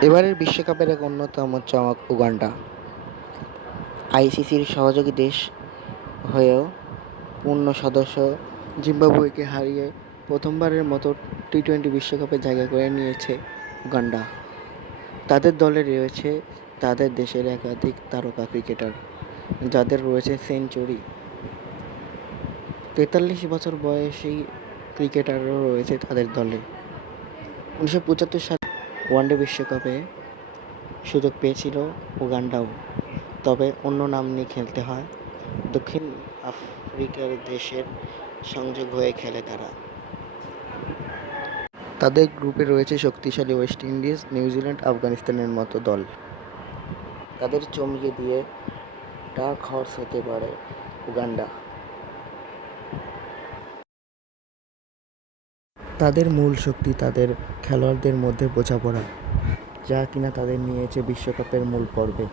এবারের বিশ্বকাপের এক অন্যতম চমক উগান্ডা। আইসিসির সহযোগী দেশ হয়েও পূর্ণ সদস্য জিম্বাবুয়েকে হারিয়ে প্রথমবারের মতো টি টোয়েন্টি বিশ্বকাপে জায়গা করে নিয়েছে উগান্ডা। তাদের দলে রয়েছে তাদের দেশের একাধিক তারকা ক্রিকেটার, যাদের রয়েছে সেঞ্চুরি। তেতাল্লিশ বছর বয়সী ক্রিকেটারও রয়েছে তাদের দলে। উনিশশো পঁচাত্তর সালে ওয়ানডে বিশ্বকাপে সুযোগ পেয়েছিল উগান্ডাও। তবে অন্য নাম নিয়ে খেলতে হয়। দক্ষিণ আফ্রিকার দেশের সংযোগ হয়ে খেলে তারা। তাদের গ্রুপে রয়েছে শক্তিশালী ওয়েস্ট ইন্ডিজ, নিউজিল্যান্ড, আফগানিস্তানের মতো দল। তাদের চমকে দিয়ে ডার্ক হর্স হতে পারে উগান্ডা। তাদের মূল শক্তি তাদের খেলোয়াড়দের মধ্যে বোঝাপড়া যা কিনা তাদের নিয়েছে বিশ্বকাপের মূল পর্বে।